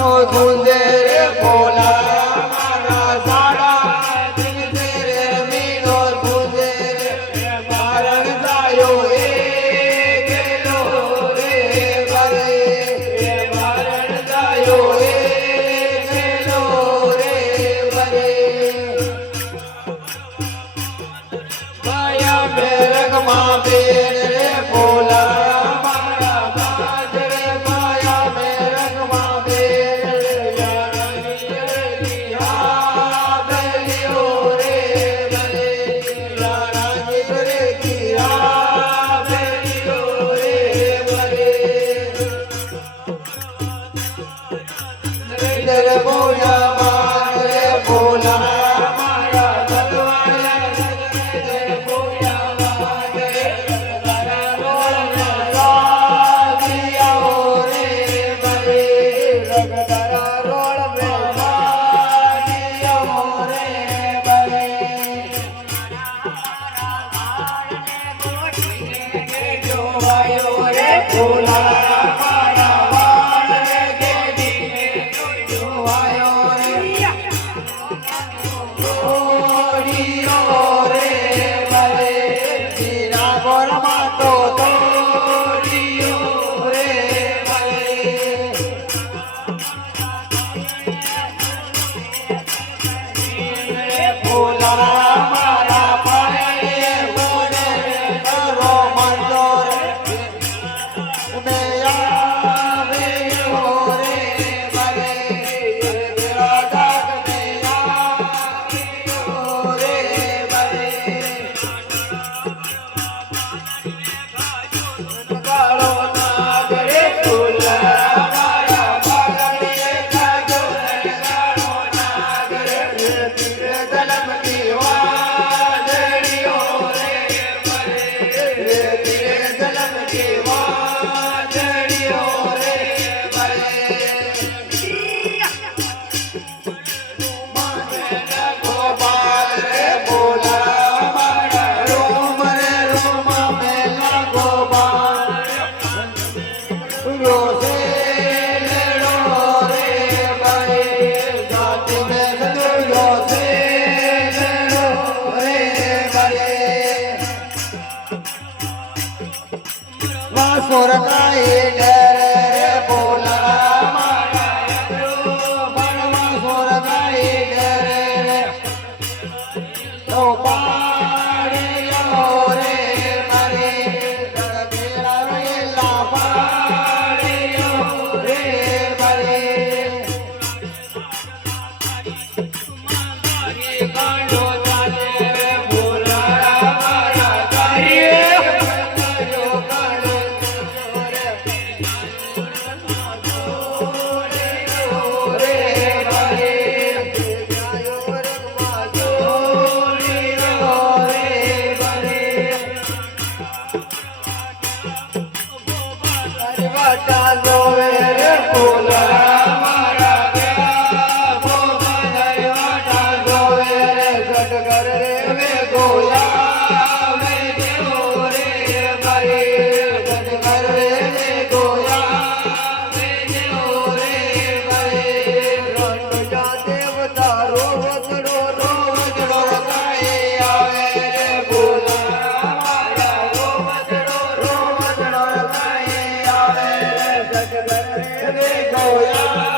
ગુંજે રે ભોલા મારા સાડા ગુંજે રે મીનો ગુંજે રે મારણ જાયો એ ગેલો રે બરે મારણ જાયો એ ગેલો રે બરે માયા મેરગમાં બેન રે ભોલા મારા બાજ રે માયા મેરગમાં બેન રે યારાની રે કિયા બેલિયો રે બરે યારાની રે કિયા બેલિયો રે બરે નરેન્દ્ર બોયા માર રે ભોલા મારા ભગવાન નરેન્દ્ર બોયા માર રે તારા રોળ મે લાગિયો રે બરે રગ તારા રોળ મે લાગિયો રે બરે જોવાયો રે ભોલા મારા વાળ રે ગેડીને જોવાયો રે તોડિયો રે બરે જીરા ગોરમાં તો તોડિયો રે બરે ભોલા મારા પાયે બોલે તારો મંદો રે ઉને આવ્યો રે બરે તેરા દાગ મે આવ્યો રે બરે કાળો નાગ રે ભોલા મારા પાગળે કાજો રે કાળો નાગ રે તીરે જન્મની વાદળિયો રે બરે તીરે જન્મની વાદળિયો રે બરે ગોપાલ રે ભોલા મારા રોમ રે રોમ મેલા ગોપાલ રોસે લેડો રે બરે જાતિ મેં રોસે લેડો રે બરે વાસુર કાઈ ડરે રે ભોલા મારા વાસુર કાઈ ડરે રે તો પાડ્યો રે બરે તેરા રેલા પાડ્યો રે બરે કાંડો ચાલે રે ભોલા મારા ગાડીએ કાંડો કાંડો રે રે બરે જાયો રગમાં જોડિયો રે બરે વાટા જોવે રે ભોલા મારા ગયા ભોગા વાટા જોવે રે ગટગર રે વે ગોયા વે દેવો રે બરે ગટગર રે ગોયા વે દેવો રે બરે રણજા દેવતા રોવજડો રોવજડો કાઈ આવે રે ભોલા મારા રોવજડો રોવજડો કાઈ આવે રે ગટગર રે વે ગોયા